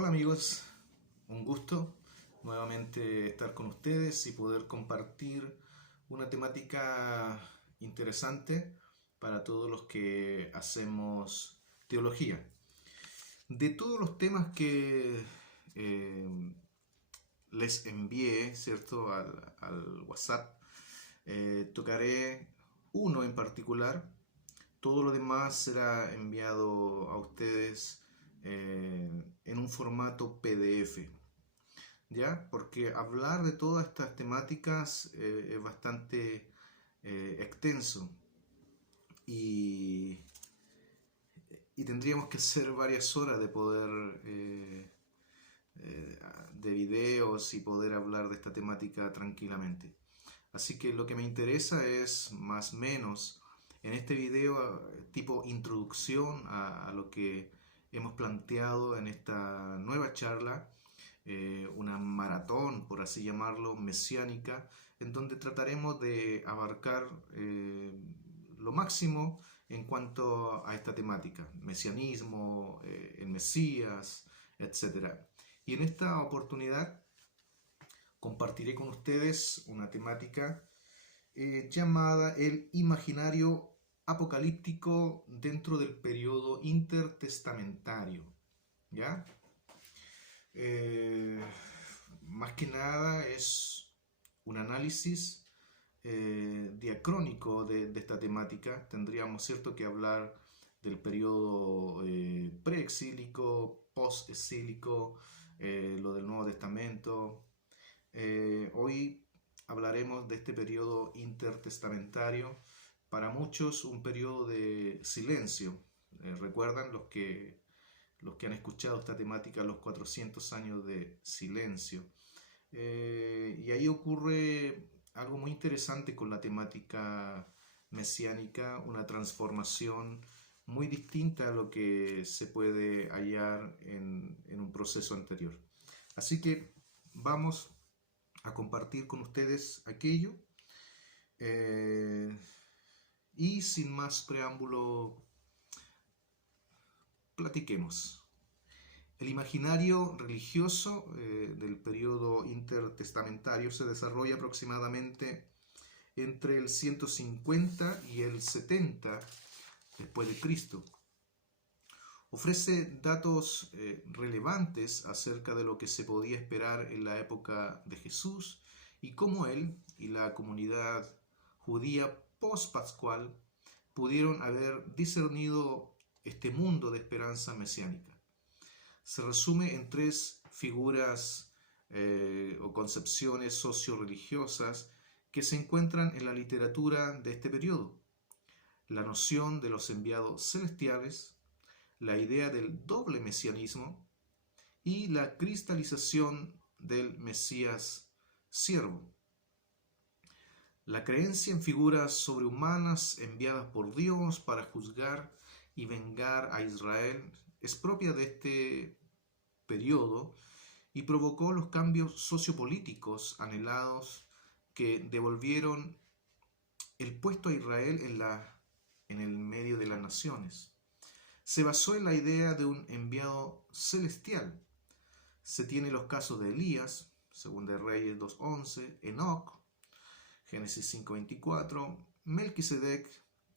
Hola amigos, un gusto nuevamente estar con ustedes y poder compartir una temática interesante para todos los que hacemos teología. De todos los temas que eh, les envié, ¿cierto?, al WhatsApp, tocaré uno en particular. Todo lo demás será enviado a ustedes en un formato PDF, ¿ya? Porque hablar de todas estas temáticas es bastante extenso y, y tendríamos que hacer varias horas de poder de videos y poder hablar de esta temática tranquilamente. Así que lo que me interesa es más o menos en este video tipo introducción a lo que hemos planteado en esta nueva charla, una maratón, por así llamarlo, mesiánica, en donde trataremos de abarcar lo máximo en cuanto a esta temática, mesianismo, el Mesías, etc. Y en esta oportunidad compartiré con ustedes una temática llamada el imaginario apocalíptico dentro del periodo intertestamentario. ¿Ya? Eh, Más que nada es un análisis diacrónico de esta temática. Tendríamos, ¿cierto?, que hablar del periodo preexílico, postexílico, lo del Nuevo Testamento. Hoy hablaremos de este periodo intertestamentario, para muchos un periodo de silencio. ¿Recuerdan los que han escuchado esta temática, los 400 años de silencio? Y ahí ocurre algo muy interesante con la temática mesiánica, una transformación muy distinta a lo que se puede hallar en un proceso anterior. Así que vamos a compartir con ustedes aquello. Y sin más preámbulo, platiquemos. El imaginario religioso del periodo intertestamentario se desarrolla aproximadamente entre el 150 y el 70 después de Cristo. Ofrece datos relevantes acerca de lo que se podía esperar en la época de Jesús y cómo él y la comunidad judía post-pascual pudieron haber discernido este mundo de esperanza mesiánica. Se resume en tres figuras o concepciones socio-religiosas que se encuentran en la literatura de este periodo: la noción de los enviados celestiales, la idea del doble mesianismo y la cristalización del Mesías siervo. La creencia en figuras sobrehumanas enviadas por Dios para juzgar y vengar a Israel es propia de este periodo y provocó los cambios sociopolíticos anhelados que devolvieron el puesto a Israel en el medio de las naciones. Se basó en la idea de un enviado celestial. Se tiene los casos de Elías, 2 de Reyes 2:11, Enoc, Génesis 5:24, Melquisedec,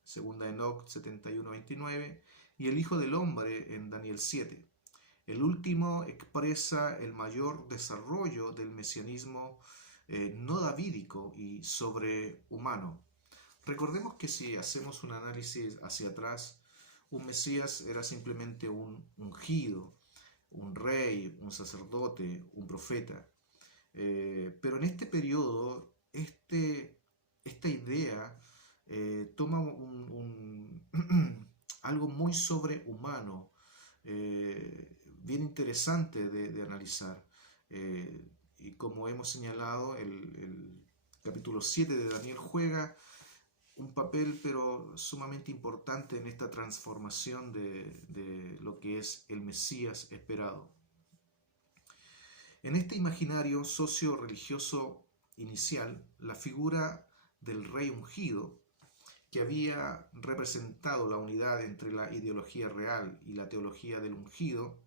2 de Enoc 71:29, y el Hijo del Hombre en Daniel 7. El último expresa el mayor desarrollo del mesianismo no davídico y sobrehumano. Recordemos que si hacemos un análisis hacia atrás, un Mesías era simplemente un ungido, un rey, un sacerdote, un profeta. Pero en este periodo, esta idea toma algo muy sobrehumano, bien interesante de analizar. Y como hemos señalado, el capítulo 7 de Daniel juega un papel pero sumamente importante en esta transformación de lo que es el Mesías esperado. En este imaginario socio-religioso inicial, la figura del rey ungido, que había representado la unidad entre la ideología real y la teología del ungido,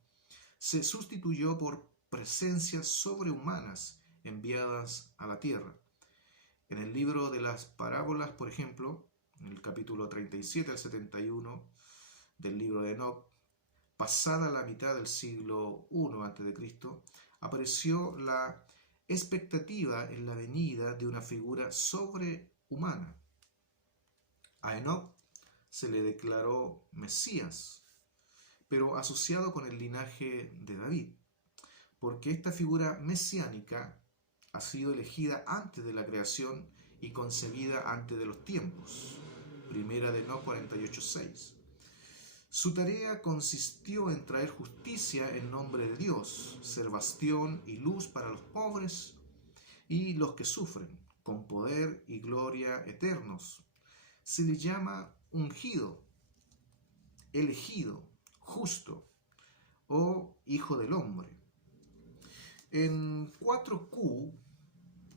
se sustituyó por presencias sobrehumanas enviadas a la tierra. En el libro de las parábolas, por ejemplo, en el capítulo 37 al 71 del libro de Enoc, pasada la mitad del siglo I a.C., apareció la expectativa en la venida de una figura sobrehumana. A Enoc se le declaró Mesías, pero asociado con el linaje de David, porque esta figura mesiánica ha sido elegida antes de la creación y concebida antes de los tiempos. Primera de Enoc 48:6. Su tarea consistió en traer justicia en nombre de Dios, ser bastión y luz para los pobres y los que sufren, con poder y gloria eternos. Se le llama ungido, elegido, justo o hijo del hombre. En 4Q,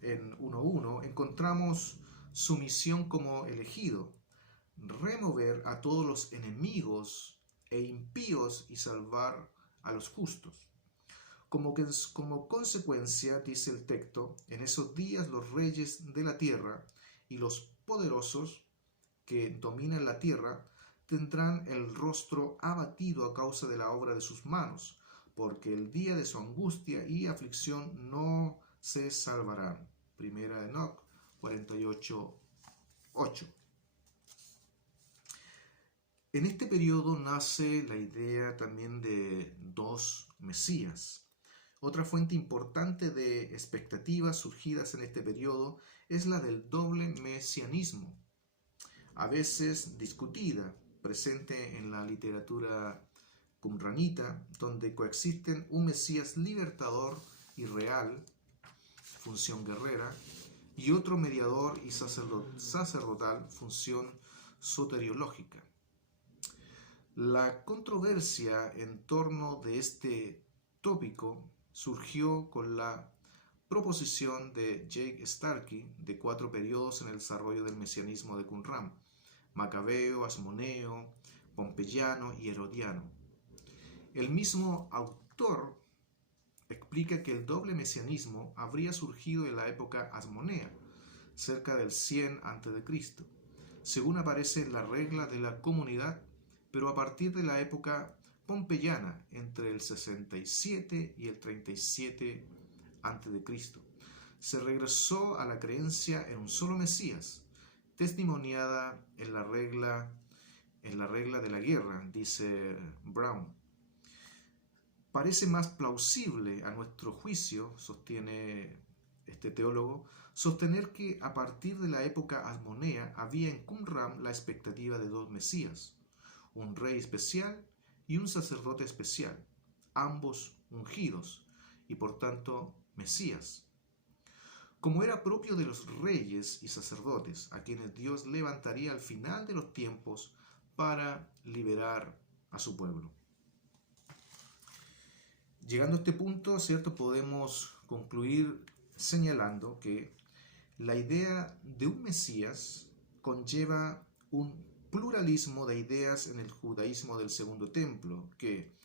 en 1.1, encontramos su misión como elegido: remover a todos los enemigos e impíos y salvar a los justos. Como consecuencia, dice el texto, en esos días los reyes de la tierra y los poderosos que dominan la tierra tendrán el rostro abatido a causa de la obra de sus manos, porque el día de su angustia y aflicción no se salvarán. Primera de Enoc 48:8. En este periodo nace la idea también de dos Mesías. Otra fuente importante de expectativas surgidas en este periodo es la del doble mesianismo, a veces discutida, presente en la literatura qumranita, donde coexisten un Mesías libertador y real, función guerrera, y otro mediador y sacerdotal, función soteriológica. La controversia en torno de este tópico surgió con la proposición de Jake Starkey de 4 periodos en el desarrollo del mesianismo de Qumran: macabeo, asmoneo, pompeyano y herodiano. El mismo autor explica que el doble mesianismo habría surgido en la época asmonea, cerca del 100 a.C., según aparece en la regla de la comunidad, pero a partir de la época pompeyana, entre el 67 y el 37 a.C., se regresó a la creencia en un solo Mesías, testimoniada en la regla de la guerra, dice Brown. Parece más plausible, a nuestro juicio, sostiene este teólogo, sostener que a partir de la época asmonea había en Qumran la expectativa de dos Mesías, un rey especial y un sacerdote especial, ambos ungidos y por tanto Mesías, como era propio de los reyes y sacerdotes, a quienes Dios levantaría al final de los tiempos para liberar a su pueblo. Llegando a este punto, ¿cierto?, podemos concluir señalando que la idea de un Mesías conlleva un pluralismo de ideas en el judaísmo del Segundo Templo que,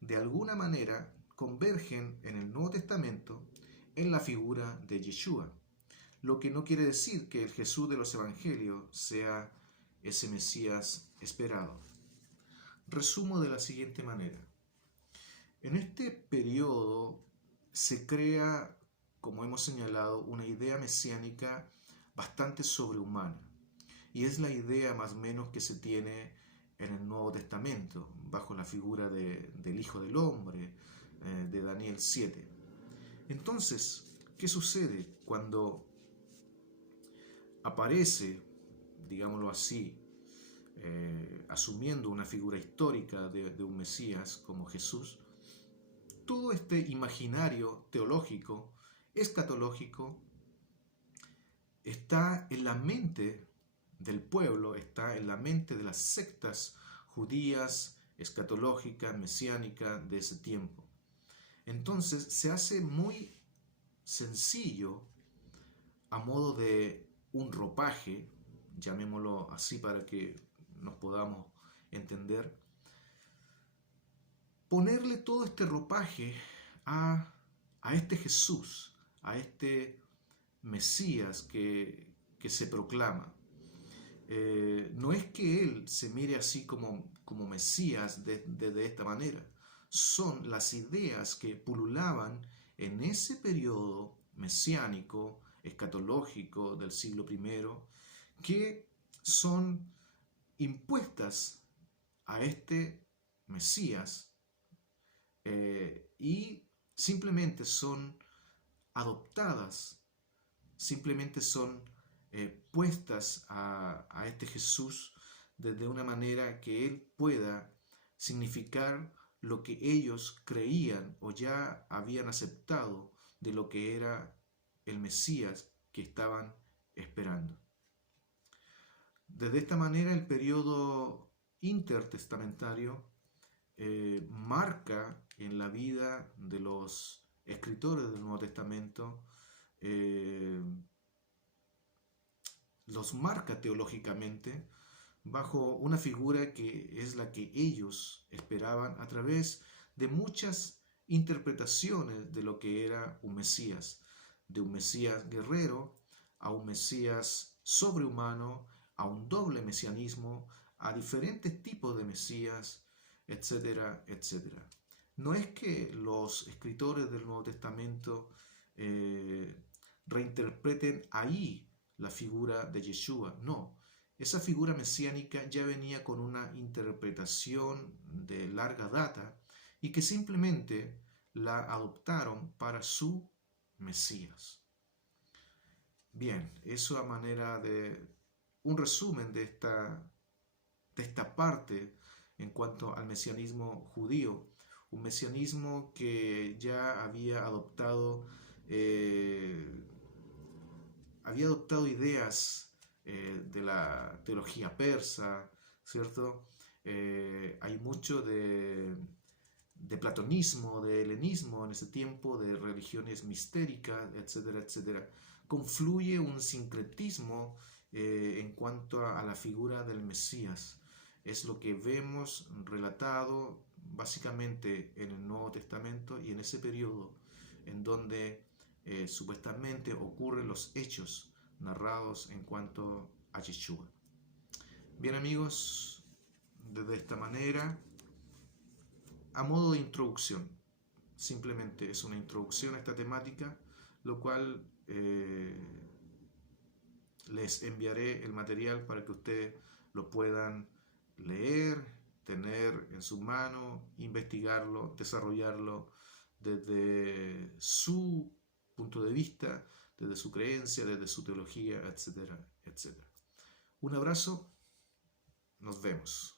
de alguna manera, convergen en el Nuevo Testamento en la figura de Yeshua, lo que no quiere decir que el Jesús de los Evangelios sea ese Mesías esperado. Resumo de la siguiente manera. En este periodo se crea, como hemos señalado, una idea mesiánica bastante sobrehumana, y es la idea más o menos que se tiene en el Nuevo Testamento, bajo la figura del Hijo del Hombre, de Daniel 7. Entonces, ¿qué sucede cuando aparece, digámoslo así, asumiendo una figura histórica de un Mesías como Jesús? Todo este imaginario teológico, escatológico, está en la mente del pueblo, está en la mente de las sectas judías, escatológicas, mesiánicas de ese tiempo. Entonces se hace muy sencillo, a modo de un ropaje, llamémoslo así para que nos podamos entender, ponerle todo este ropaje a este Jesús, a este Mesías que se proclama. No es que Él se mire así como Mesías de esta manera. Son las ideas que pululaban en ese periodo mesiánico, escatológico del siglo I, que son impuestas a este Mesías y simplemente son adoptadas, simplemente son puestas a este Jesús de una manera que Él pueda significar lo que ellos creían o ya habían aceptado de lo que era el Mesías que estaban esperando. Desde esta manera el periodo intertestamentario marca en la vida de los escritores del Nuevo Testamento, los marca teológicamente bajo una figura que es la que ellos esperaban a través de muchas interpretaciones de lo que era un Mesías, de un Mesías guerrero a un Mesías sobrehumano, a un doble mesianismo, a diferentes tipos de Mesías, etcétera, etcétera. No es que los escritores del Nuevo Testamento reinterpreten ahí la figura de Yeshua, no. Esa figura mesiánica ya venía con una interpretación de larga data y que simplemente la adoptaron para su Mesías. Bien, eso a manera de un resumen de esta parte en cuanto al mesianismo judío, un mesianismo que ya había adoptado ideas de la teología persa, ¿cierto? Hay mucho de platonismo, de helenismo en ese tiempo, de religiones mistéricas, etcétera, etcétera. Confluye un sincretismo en cuanto a la figura del Mesías. Es lo que vemos relatado básicamente en el Nuevo Testamento y en ese periodo en donde supuestamente ocurren los hechos narrados en cuanto a Yeshua. Bien amigos, desde esta manera, a modo de introducción, simplemente es una introducción a esta temática, lo cual les enviaré el material para que ustedes lo puedan leer, tener en su mano, investigarlo, desarrollarlo desde su punto de vista, desde su creencia, desde su teología, etcétera, etcétera. Un abrazo, nos vemos.